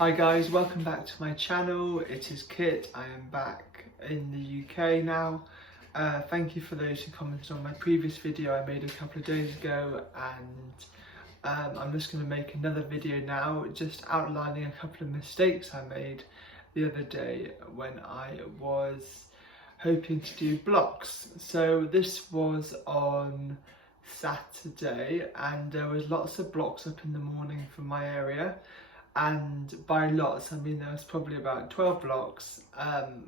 Hi guys, welcome back to my channel. It is Kit. I am back in the UK now. Thank you for those who commented on my previous video I made a couple of days ago, and I'm just going to make another video now just outlining a couple of mistakes I made the other day when I was hoping to do blocks. So this was on Saturday and there was lots of blocks up in the morning from my area. And by lots, I mean there was probably about 12 blocks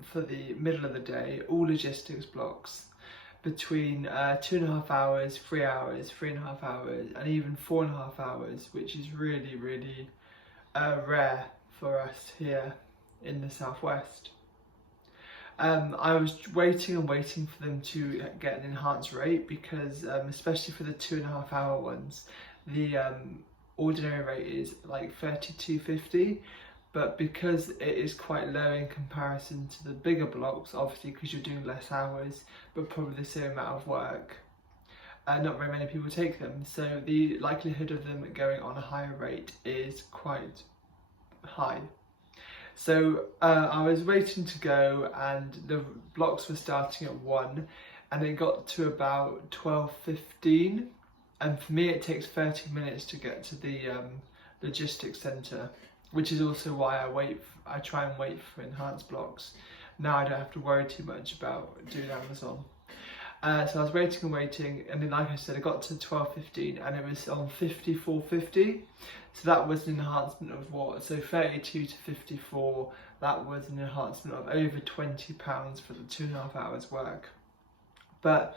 for the middle of the day, all logistics blocks, between 2.5 hours, 3 hours, 3.5 hours, and even 4.5 hours, which is really rare for us here in the southwest. I was waiting for them to get an enhanced rate because, especially for the 2.5 hour ones, the ordinary rate is like £32.50, but because it is quite low in comparison to the bigger blocks, obviously because you're doing less hours but probably the same amount of work, not very many people take them, so the likelihood of them going on a higher rate is quite high. So I was waiting to go and the blocks were starting at 1 and it got to about 12:15. And for me it takes 30 minutes to get to the logistics centre, which is also why I try and wait for enhanced blocks. Now I don't have to worry too much about doing Amazon. So I was waiting, and then like I said, I got to 12:15 and it was on 54.50. So that was an enhancement of what? So 32 to 54, that was an enhancement of over £20 for the 2.5 hours work. But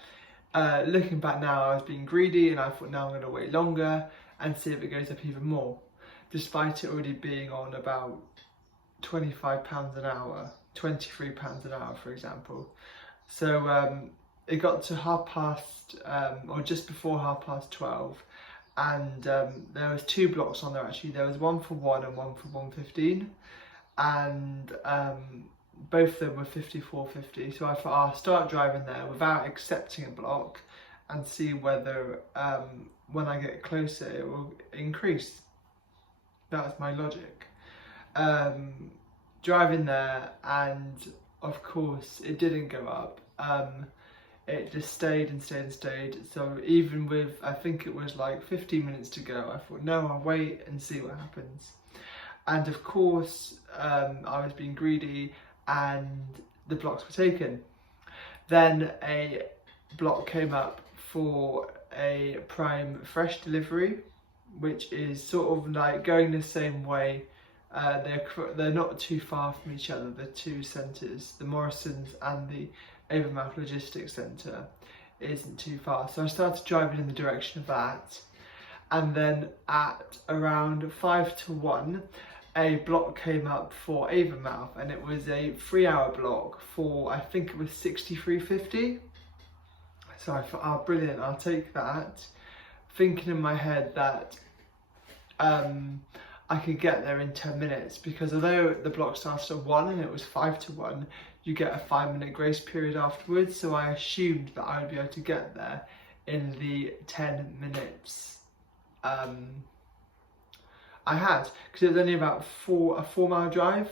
looking back now, I was being greedy and I thought now I'm going to wait longer and see if it goes up even more, despite it already being on about £25 an hour, £23 an hour for example. So it got to or just before 12:30, and there was 2 blocks on there actually. There was one for 1 and one for 1:15, and both of them were 54.50, so I thought I'll start driving there without accepting a block and see whether when I get closer it will increase. That was my logic. Driving there, and of course it didn't go up. It just stayed and stayed. So even with, I think it was like 15 minutes to go, I thought no, I'll wait and see what happens. And of course I was being greedy and the blocks were taken. Then a block came up for a Prime Fresh delivery, which is sort of like going the same way. They're not too far from each other, the two centres, the Morrisons and the Avonmouth Logistics Centre isn't too far. So I started driving in the direction of that, and then at around 5 to 1, a block came up for Avonmouth, and it was a 3-hour block for, I think it was £63.50. So I thought, oh brilliant, I'll take that, thinking in my head that I could get there in 10 minutes, because although the block started at 1 and it was 5 to 1, you get a 5-minute grace period afterwards, so I assumed that I would be able to get there in the 10 minutes I had, because it was only about a 4-mile drive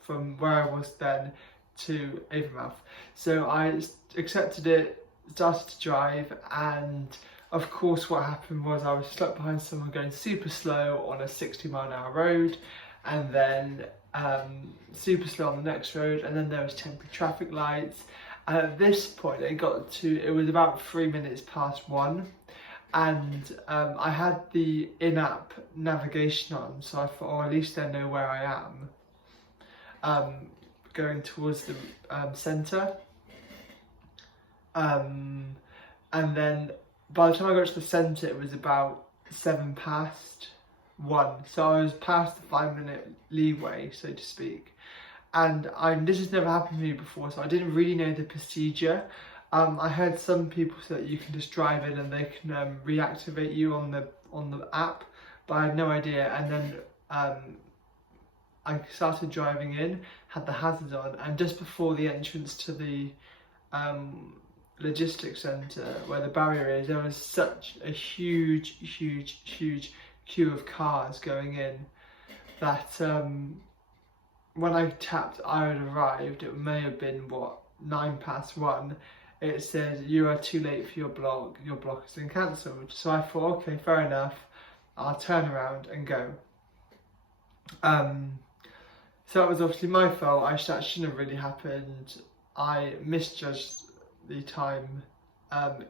from where I was then to Avonmouth. So I accepted it, started to drive, and of course what happened was I was stuck behind someone going super slow on a 60-mile-an-hour road, and then super slow on the next road, and then there was temporary traffic lights. And at this point it was about 3 minutes past 1, and I had the in-app navigation on, so I thought, oh, at least I know where I am, going towards the centre. And then by the time I got to the centre it was about 7 past 1, so I was past the 5-minute leeway, so to speak. And this has never happened to me before, so I didn't really know the procedure. I heard some people say that you can just drive in and they can reactivate you on the app, but I had no idea. And then I started driving in, had the hazard on, and just before the entrance to the logistics centre where the barrier is, there was such a huge queue of cars going in, that when I tapped I had arrived, it may have been, what, 1:09. It says, you are too late for your block has been cancelled. So I thought, okay, fair enough, I'll turn around and go. So that was obviously my fault. That shouldn't have really happened. I misjudged the time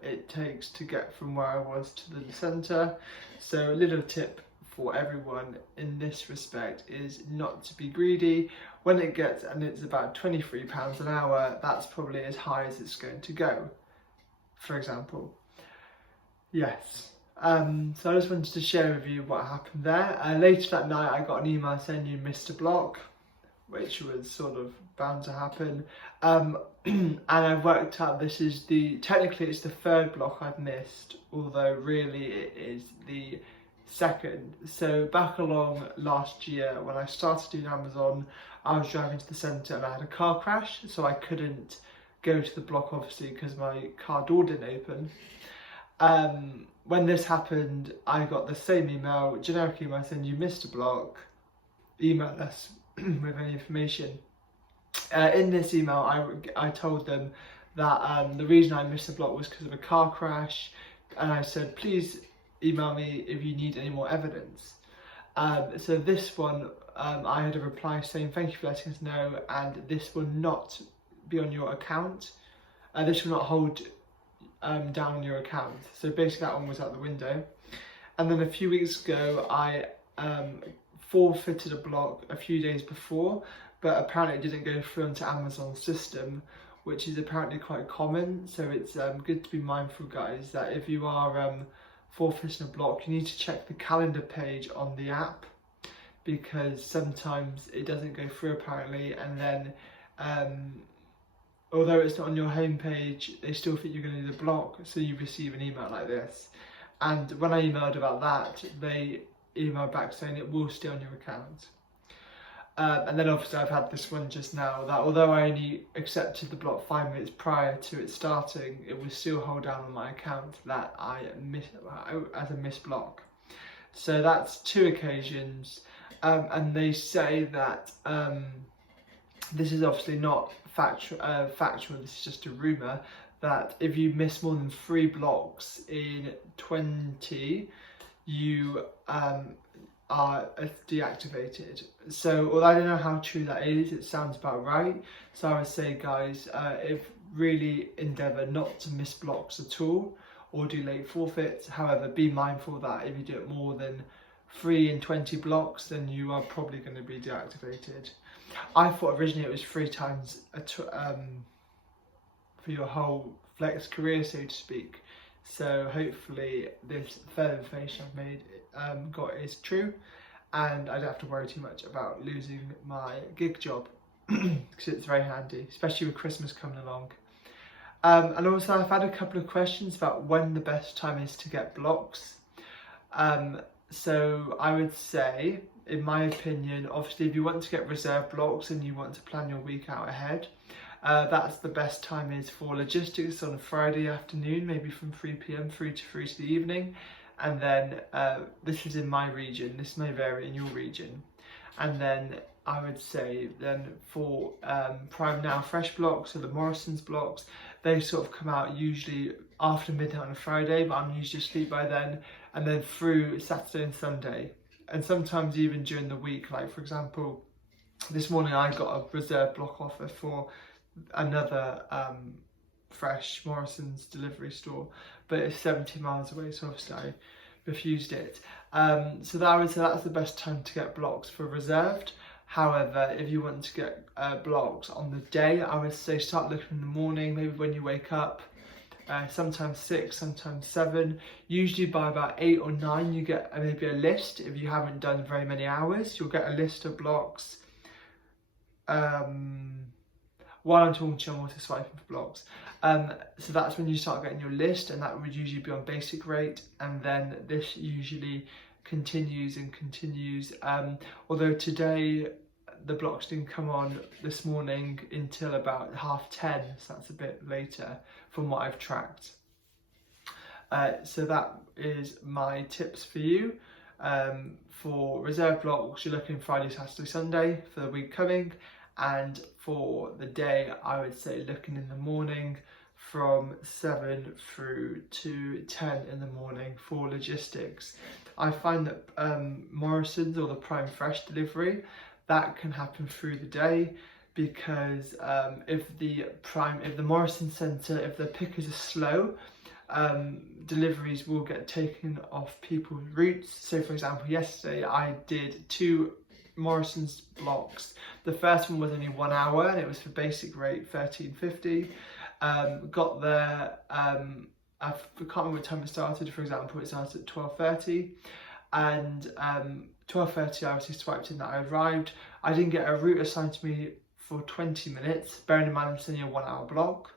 it takes to get from where I was to the centre. So a little tip for everyone in this respect is not to be greedy. When it gets, and it's about £23 an hour, that's probably as high as it's going to go, for example. Yes. So I just wanted to share with you what happened there. Later that night I got an email saying you missed a block, which was sort of bound to happen. And I worked out this is technically it's the third block I've missed, although really it is the second. So back along last year when I started doing Amazon, I was driving to the centre and I had a car crash, so I couldn't go to the block obviously because my car door didn't open. When this happened, I got the same email, generic email saying you missed a block, email us with any information. In this email I told them that the reason I missed the block was because of a car crash, and I said please email me if you need any more evidence. So this one I had a reply saying thank you for letting us know, and this will not be on your account. This will not hold down your account. So basically that one was out the window. And then a few weeks ago I forfeited a block a few days before, but apparently it didn't go through onto Amazon's system, which is apparently quite common. So it's good to be mindful, guys, that if you are forfeiting a block, you need to check the calendar page on the app, because sometimes it doesn't go through apparently, and then although it's not on your homepage, they still think you're going to need a block, so you receive an email like this. And when I emailed about that, they emailed back saying it will stay on your account. And then obviously I've had this one just now that although I only accepted the block 5 minutes prior to it starting, it will still hold down on my account that I missed as a missed block. So that's 2 occasions, and they say that this is obviously not factual, this is just a rumour, that if you miss more than 3 blocks in 20, you are deactivated. So although I don't know how true that is, it sounds about right. So I would say, guys, if really endeavour not to miss blocks at all or do late forfeits. However, be mindful that if you do it more than 3 in 20 blocks, then you are probably going to be deactivated. I thought originally it was 3 times for your whole flex career, so to speak. So hopefully this further information I've got is true, and I don't have to worry too much about losing my gig job, because it's very handy, especially with Christmas coming along. And also I've had a couple of questions about when the best time is to get blocks. So I would say, in my opinion, obviously if you want to get reserve blocks and you want to plan your week out ahead, that's the best time is for logistics on a Friday afternoon, maybe from 3 PM through to the evening. And then this is in my region, this may vary in your region. And then I would say then for Prime Now Fresh blocks, or the Morrison's blocks, they sort of come out usually after midnight on a Friday, but I'm usually asleep by then, and then through Saturday and Sunday, and sometimes even during the week. Like for example, this morning I got a reserve block offer for another Fresh Morrison's delivery store, but it's 70 miles away, so obviously I refused it. So that I would say that's the best time to get blocks for reserved. However, if you want to get blocks on the day, I would say start looking in the morning, maybe when you wake up, sometimes 6, sometimes 7. Usually by about 8 or 9 you get maybe a list. If you haven't done very many hours, you'll get a list of blocks. While I'm talking to you, I'm also swiping for blocks. So that's when you start getting your list, and that would usually be on basic rate, and then this usually continues and continues. Although today the blocks didn't come on this morning until about 10:30, so that's a bit later from what I've tracked. So that is my tips for you. For reserve blocks, you're looking Friday, Saturday, Sunday for the week coming, and for the day, I would say looking in the morning from 7 through to 10 in the morning for logistics. I find that Morrison's or the Prime Fresh delivery, that can happen through the day, because if the Morrison Centre, if the pickers are slow, deliveries will get taken off people's routes. So for example, yesterday I did 2 Morrison's blocks. The first one was only 1 hour and it was for basic rate £13.50. Got there, I can't remember what time it started. For example, it started at 12:30, and 12:30 I obviously swiped in that I arrived. I didn't get a route assigned to me for 20 minutes, bearing in mind I'm sending a 1 hour block.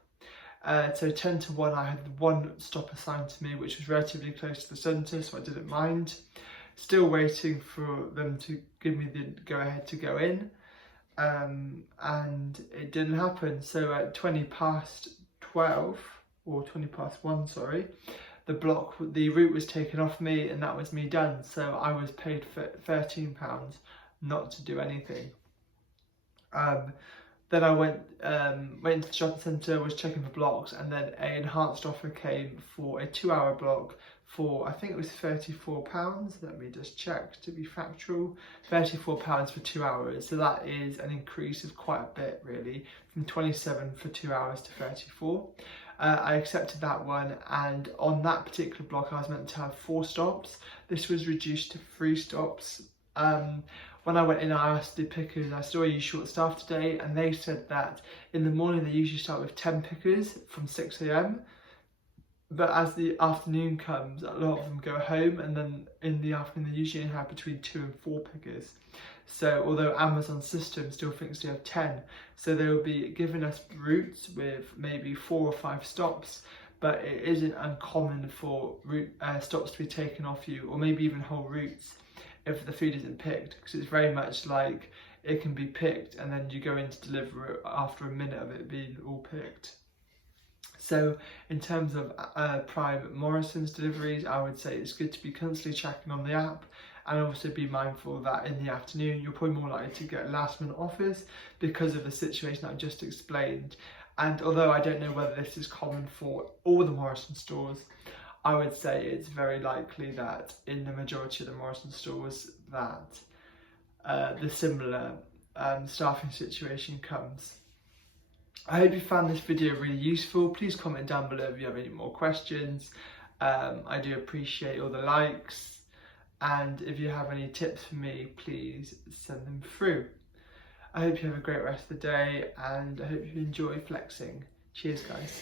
So 10 to 1 I had 1 stop assigned to me, which was relatively close to the centre, so I didn't mind. Still waiting for them to give me the go ahead to go in, and it didn't happen. So at 20 past 12, or 20 past 1, sorry, the route was taken off me, and that was me done. So I was paid for £13 not to do anything. Then I went into the shopping centre, was checking for blocks, and then an enhanced offer came for a 2 hour block for, I think it was £34. Let me just check to be factual. £34 for 2 hours. So that is an increase of quite a bit, really, from 27 for 2 hours to 34. I accepted that one, and on that particular block I was meant to have 4 stops. This was reduced to 3 stops. When I went in, I asked the pickers, I saw, are you short staffed today? And they said that in the morning they usually start with 10 pickers from 6 AM. But as the afternoon comes, a lot of them go home, and then in the afternoon they usually have between 2 and 4 pickers. So although Amazon's system still thinks they have 10, so they will be giving us routes with maybe 4 or 5 stops, but it isn't uncommon for stops to be taken off you, or maybe even whole routes, if the food isn't picked, because it's very much like it can be picked and then you go in to deliver it after a minute of it being all picked. So in terms of Prime Morrison's deliveries, I would say it's good to be constantly checking on the app, and also be mindful that in the afternoon you're probably more likely to get last minute offers because of the situation I just explained. And although I don't know whether this is common for all the Morrison stores, I would say it's very likely that in the majority of the Morrison stores that the similar staffing situation comes. I hope you found this video really useful. Please comment down below if you have any more questions. I do appreciate all the likes, and if you have any tips for me, please send them through. I hope you have a great rest of the day, and I hope you enjoy flexing. Cheers, guys.